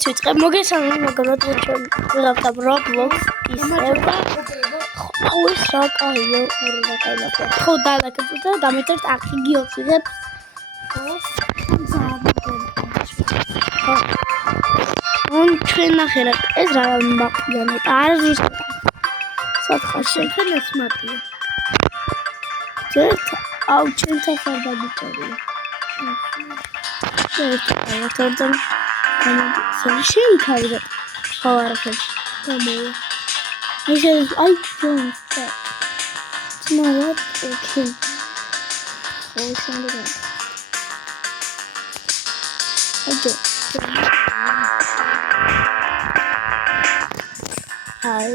მაინც ვიწყებ. მოგესალმებით, მაგრამ ჩვენ ვიღავთ Roblox ისევ. აუ ეს რა კაია, რა კაია. ხო დალაგებთ და დამეწერთ არქიგი ოცხებს. ხო ჩვენ ნახერა ეს რა მაპია არ ზუსტად სათხარ შენთან ეს მაპია ზეთ აუ ჩვენთან ხარ დაგიწერია ერთად შეიძლება ხო არაფერს გამოვა ისე აი ჯონსტა თმავა ოკეი ხო შემდგომ აჯო Hi.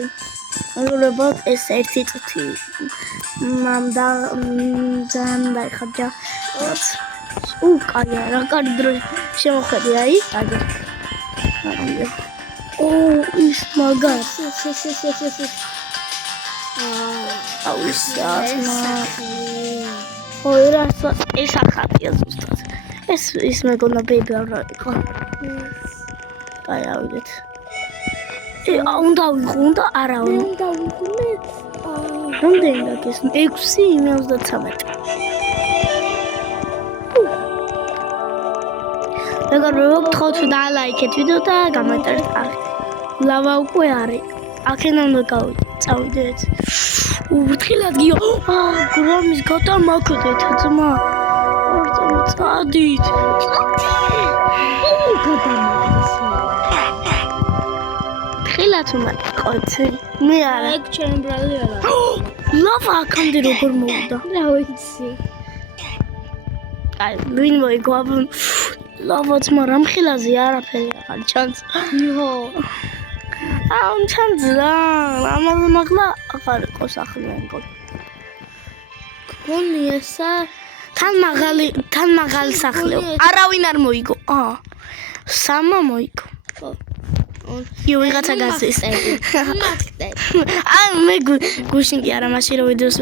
Robot is ერთი წუთი. მამდა ხარჯა. კაია, რა კარგი დრო შემოხედი, აი, კარგი. ის მაგას. აუ, ეს ახალია ზუსტად. ეს მეგონა ბეიბი არ იყო. აი, ავიდეთ. უნდა ვიყო არა უნდა ვიყო მე რამდენი დაგეს 6:33 მეგობრებო გთხოვთ და ლაიქეთ ვიდეო და გამონტაჟეთ ლავა უკვე არის აქედან უნდა წავიდეთ ურთხილად გიო გრამის გადამაქდეთ ძმა წადით ხილათ უნდა ყოცი მე არა ეგ ჩემი ბრალი არა ლავა აქამდე როგორ მოვიდა რა ვიცი აი ვინ მოიგო ლავა ძმა რამხილაზე არაფერი აღარ ჩანს იო აუ ჩანს რა ამაზე მაგლა აღარ იყო სახლი მეგონა გონი ესა თან მაღალი სახლი არავინ არ მოიგო სამა მოიგო იო ვიღაცა გასის მე გუშინ კი არა მაშინ რომ ვიდეოს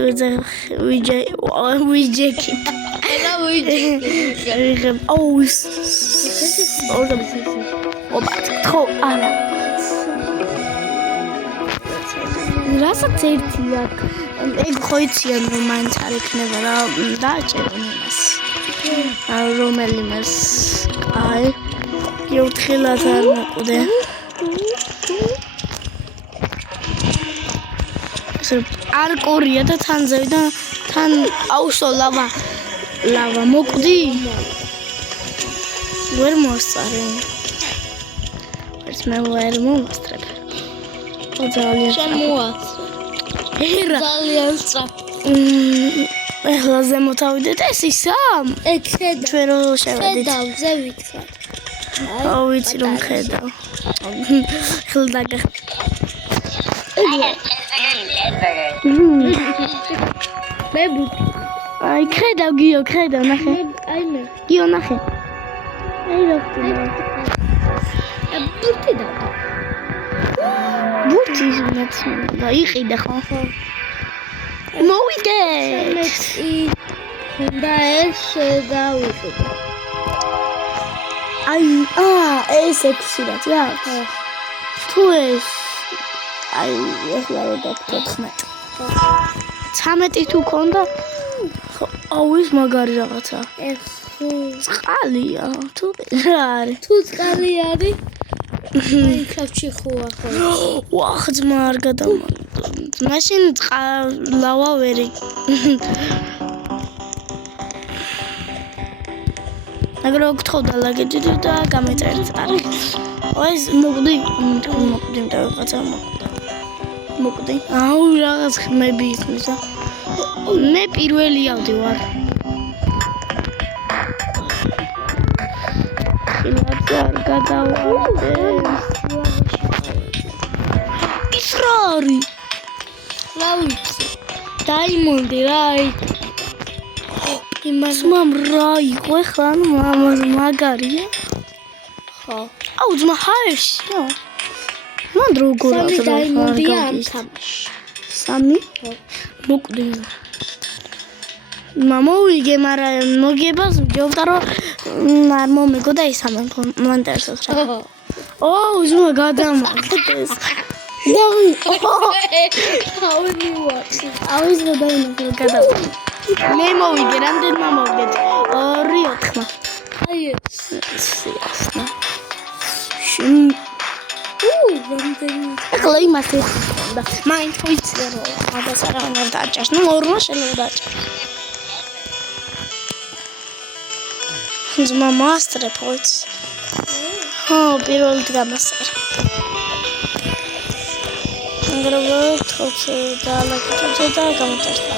ვიჯექი აუ ხო არა რასაც ერთი აქ ეგ ხო იციან რომ მაინც არ იქნება რა დააჭერონ იმას რომელიმას აი იო თხილად არ მოკვდე არ კორია და თან ზევიდან თან აუსო ლავა მოკვდი ვერ მოსწარე მე ვერ მომასწრებ ძალიან შემოასწრე ძალიან სწრაფი ეხლა ზემოთ ავიდეთ ეს ისა ეგ ხედა ჩვენ რო შევედით ხედავზე ვიქცეთ აუ ვიცი რომ ხედავ ხელ დაგა მე აი ხედავ გიო ხედავ ნახე აი მე გიო ნახე აი რა ხდება ბურთი და ბურთი და იყიდა ხო მოვიდეთ და ეს გავიყიდე აი ეს ექსილაც რა თუ ეს აი ეხლა რო დაგწოთხმეთ 13 თუ ქონდა აუ ეს მაგარი რაღაცა ეს წყალია თუ რა არის თუ წყალი არის აი ქავჩი ხოა ხო ვახ ძმა არ გადამონდა მაშინ ლავა ვერი აგრო გთხოვდა ლაგეჯით და გამეწერეთ არხს ეს მოკვდი და რაღაცა მოკვდი აუ რაღაც ხმები ისმისა მე პირველი ავდივარ ხილაც არ გადავარდე ის რა არის რა ვიცი დაიმონდი რა იმას მამ რა იყო ხლა მაგარია ხო აუ ძმა ჰაერში მან როგორ დაიმონდია ამ თამაში სამი მოკვდი მამოვიგე მაგრამ მოგებას მჯობდა რომ არ მომიგო და ისამე მონტერსოს რა ზმა გადამაგდეს. აუზ გადაინახე გადავიდა. მე მოვიგე, რამდენმა მოვიგეთ? 2-4. აი ეს. სიასნა. ახლა იმას ეხება. მაინც ვიცი რომ მაგას არავინ არ დაჭერს. ნუ ორმა შეიძლება დაჭერს. ზმა მასტრებ ვიცი. ხო, პირველად გამასწრე. აგროვე თოთე და ლაკეთე და გამომწერდა.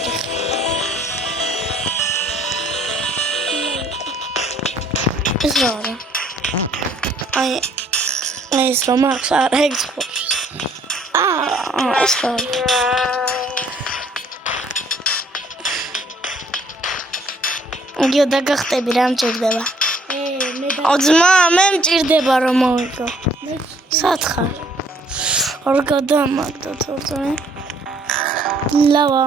ეს რა არის? აი ეს რომ აქვს არა ექსპორტს. ეს რა არის? იგივე დაგახტები რა მჭირდება? ძმა მე მჭირდება რომ მოვიგო. სათხარ. არ გადამაგდო თორე. ლავა.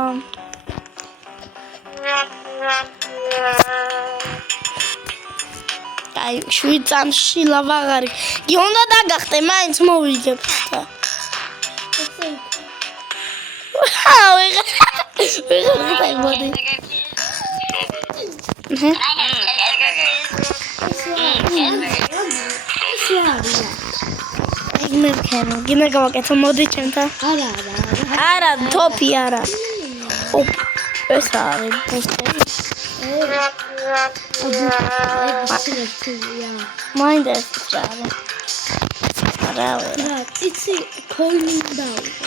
აი 7 წამში ლავა აღარი. კი უნდა დაგახტე, მაინც მოვიგებ და. ვიღარ მოდი. მე ვქენო, გინდა გავაკეთო მოდი ჩემთან. არა, თოფი არა. ეს არის ბუსტერი. მაინდა ეს რა არის? რა იცი ქოინი დავიღე.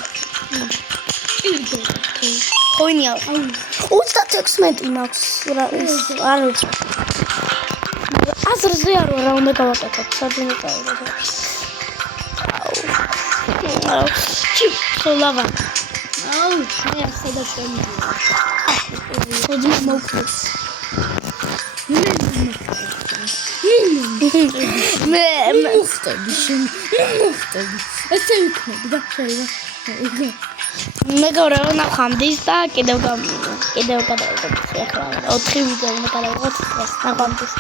ქოინი აქვს. 36 მაქვს რა ის არ ვიცი. აზრზე არ ვარ რა უნდა გავაკეთო, საერთოდ გავაკეთო. ლავა. მე ახლა წემი. ხოძმა მოვხდეს. მე მოხდები შენ. მოხდები. ესე ვიქნები და შეიძლება. მე გავრავა ნახამდის და კიდევ გადავიღებ ახლა 4 ვიდეო უნდა გადავიღოთ დღეს ნახამდის.